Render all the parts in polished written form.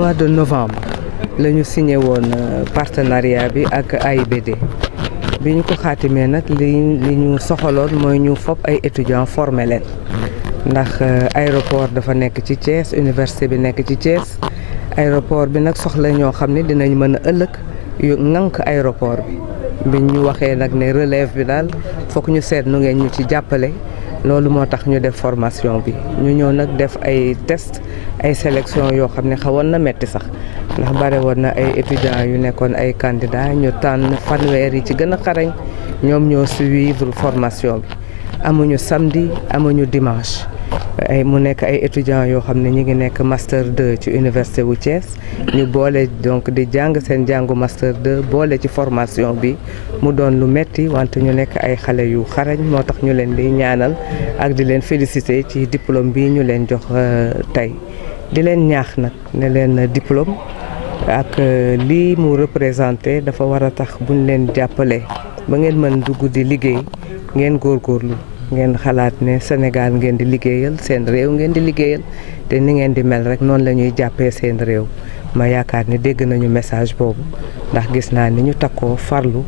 mois de novembre la ñu signé woon partenariat bi ak AIBD bi ñu ko xaatimee nag li ñu soxaloon mooy ñu fopp ay étudiants formé leen ndax aéroport dafa nekk ci Thiès université bi nekk ci Thiès aéroport bi nag soxla ñoo xam ne dinañ mën a ëllëg yu ŋànk aéroport bi ñu waxee nag ne relève bi daal fokk ñu seet nu ngeen ñu ci jàppale loolu moo tax ñu def formation bi ñu ñëw nag def ay test ay sélection yoo xam ne xawoon na metti sax ndax bare woon na ay étudiants yu nekkoon ay candidats ñu tànn fanweer yi ci gën a xarañ ñoom ñoo suivre formation bi amuñu samedi amuñu dimanche mu nekk ay étudiants yoo xam ne ñi ngi nekk master 2 ci université wu Thiès ñu boole donc di jàng seen jàngu master 2 boole ci formation bi mu doon lu metti wante ñu nekk ay xale yu xarañ moo tax ñu leen di ñaanal ak di leen féliciter ci diplôme bi ñu leen jox tey di leen ñaax nag ne leen diplôme ak lii mu représenté dafa war a tax buñ leen jàppale ba ngeen mën dugg di liggéey ngeen góorgóorlu ngeen xalaat ne Sénégal ngeen di liggéeyal seen réew ngeen di liggéeyal te ni ngeen di mel rek noonu la ñuy jàppee seen réew ma yaakaar ne dégg nañu message boobu ndax gis naa ni ñu takkoo farlu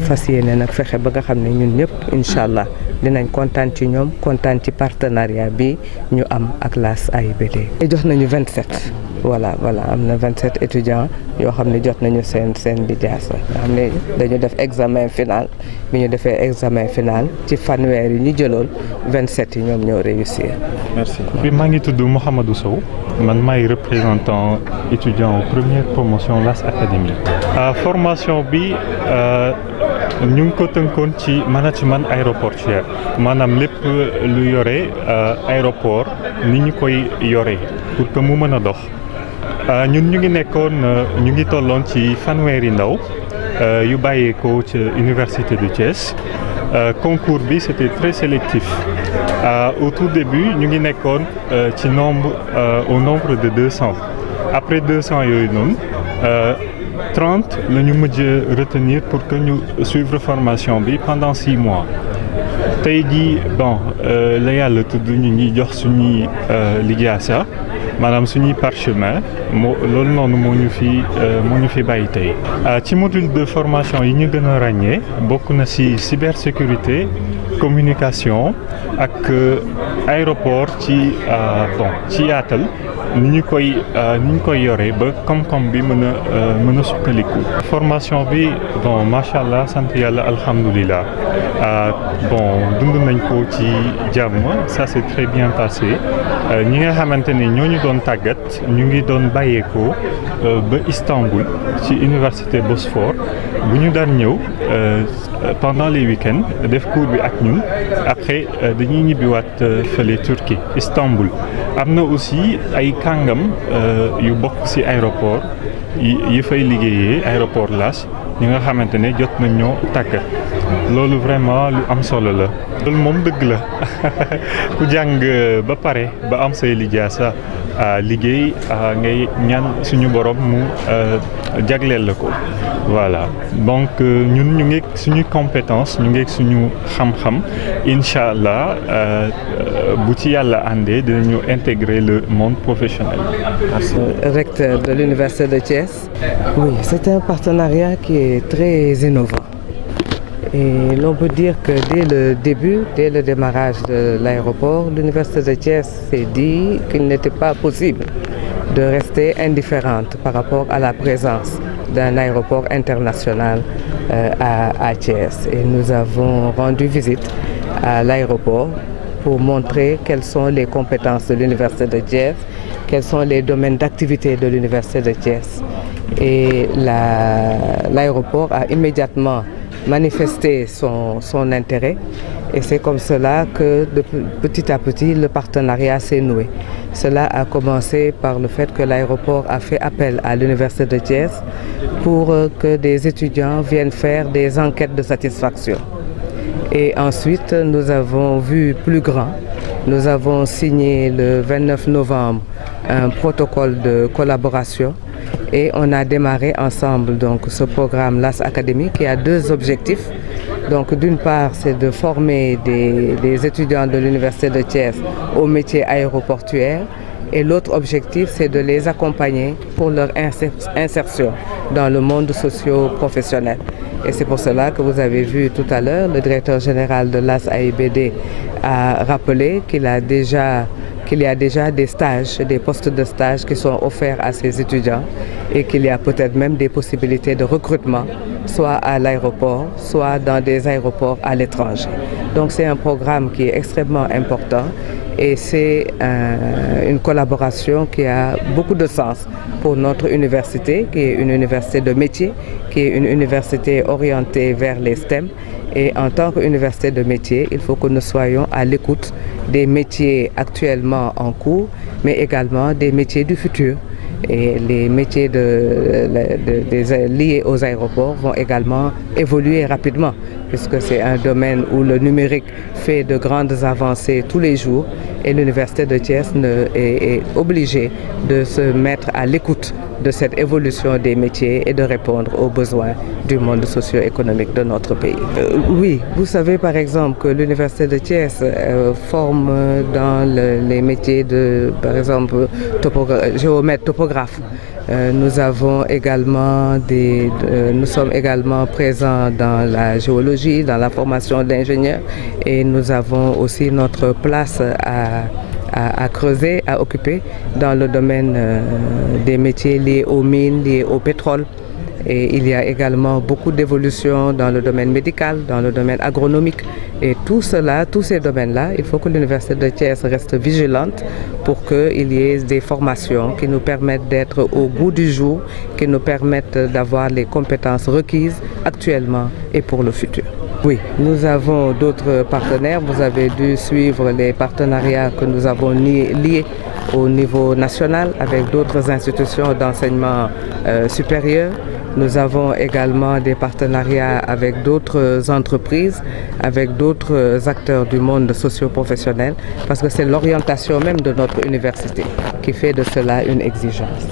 fas yéene nag fexe ba nga xam ne ñun ñëpp incha allah dinañ kontaan ci ñoom kontaan ci partenariat bi ñu am ak las AIBD. jox nañu 27 voilà am na 27 étudiants yoo xam ne jot nañu seen lijaasa nga xam ne dañu def examen final bi ñu defee examen final ci fanweer yi ñu jëloon 27 yi ñoom ñoo réussir. merci. bi maa ngi tudd Mouhamadou Sow man maay représentant étudiant première promotion las académie. formation bi ñu ngi ko tënkoon ci management aéroportuaire maanaam lépp lu yore aéroport ni ñu koy yore pour que mu mën a dox. ñun ñu ngi tolloon ci fanweeri ndaw yu bàyyeekoo ci université de Thiès concours bi c'était très sélectif au tout début ñu ngi nekkoon ci au nombre de 200 après 200 yooyu noonu 30 la ñu mujj retenir pour que ñu suivre formation bi pendant 6 mois tey jii la yàlla tudd ñu ngi jox suñuy lijaasa maanaam suñuy parchemin loolu noonu moo ñu fi bàyyi tey. ci module de formation yi ñu gën a ràññee bokk na ci cybersécurité communication ak aéroport ci yaatal ni ñu koy yore ba koom-koom bi mën a sukkaliku. formation bi macha allah sant yàlla alhamdulilah dund nañ ko ci jàmm ça s'est très bien passé ñi nga xamante ne ñooñu doon tàggat ñu ngi doon bàyyeekoo ba Istanbul ci université Bosphore bu ñu daan ñëw pendant les week-ends def cours bi ak ñun après dañuy ñibbiwaat fële Turquie Istanbul am na aussi ay kàngam yu bokk ci aéroport yi fay liggéeyee aéroport Las ñi nga xamante ne jot nañ ñoo tàggat loolu vraiment lu am solo la. loolu moom dëgg la ku jàng ba pare ba am say lijaasa liggéey ngay ñaan suñu borom mu jagleel la ko voilà donc ñun ñu ngi suñu compétence ñu ngi suñu xam-xam incha allah bu ci yàlla àndee dinañu intégrer le monde professionnel. Merci. Recteur de l'université de Thiès. Oui, c'est un partenariat qui est très innovant. Et l'on peut dire que dès le démarrage de l'aéroport, l'université de Thiès s'est dit qu'il n'était pas possible de rester indifférente par rapport à la présence d'un aéroport international à Thiès. Et nous avons rendu visite à l'aéroport pour montrer quelles sont les compétences de l'université de Thiès, quels sont les domaines d'activité de l'université de Thiès. Et l'aéroport a immédiatement manifester son intérêt et c'est comme cela que petit à petit le partenariat s'est noué. Cela a commencé par le fait que l'aéroport a fait appel à l'université de Thiès pour que des étudiants viennent faire des enquêtes de satisfaction. Et ensuite nous avons vu plus grand. Nous avons signé le 29 novembre un protocole de collaboration. Et on a démarré ensemble donc ce programme LAS Academy qui a deux objectifs. Donc d'une part, c'est de former des étudiants de l'université de Thiès au métier aéroportuaire Et l'autre objectif, c'est de les accompagner pour leur insertion dans le monde socio-professionnel. Et c'est pour cela que vous avez vu tout à l'heure, le directeur général de l'AS-AIBD a rappelé qu'il y a déjà des stages, des postes de stage qui sont offerts à ces étudiants et qu'il y a peut-être même des possibilités de recrutement, soit à l'aéroport, soit dans des aéroports à l'étranger. Donc c'est un programme qui est extrêmement important et c'est une collaboration qui a beaucoup de sens pour notre université, qui est une université de métier, qui est une université orientée vers les STEM. Et en tant qu'université de métier, il faut que nous soyons à l'écoute des métiers actuellement en cours, mais également des métiers du futur. Et les métiers liés aux aéroports vont également évoluer rapidement, puisque c'est un domaine où le numérique fait de grandes avancées tous les jours et l'Université de Thiès est obligée de se mettre à l'écoute de cette évolution des métiers et de répondre aux besoins du monde socio-économique de notre pays. Oui, vous savez par exemple que l'Université de Thiès forme dans les métiers de, par exemple, géomètre, topographe. Nous sommes également présents dans la géologie, dans la formation d'ingénieurs et nous avons aussi notre place à creuser, à occuper dans le domaine des métiers liés aux mines, liés au pétrole. Et il y a également beaucoup d'évolutions dans le domaine médical, dans le domaine agronomique. Et tout cela, tous ces domaines-là, il faut que l'Université de Thiès reste vigilante pour qu'il y ait des formations qui nous permettent d'être au goût du jour, qui nous permettent d'avoir les compétences requises actuellement et pour le futur. Oui, nous avons d'autres partenaires. Vous avez dû suivre les partenariats que nous avons liés au niveau national avec d'autres institutions d'enseignement supérieur. Nous avons également des partenariats avec d'autres entreprises, avec d'autres acteurs du monde socio-professionnel, parce que c'est l'orientation même de notre université qui fait de cela une exigence.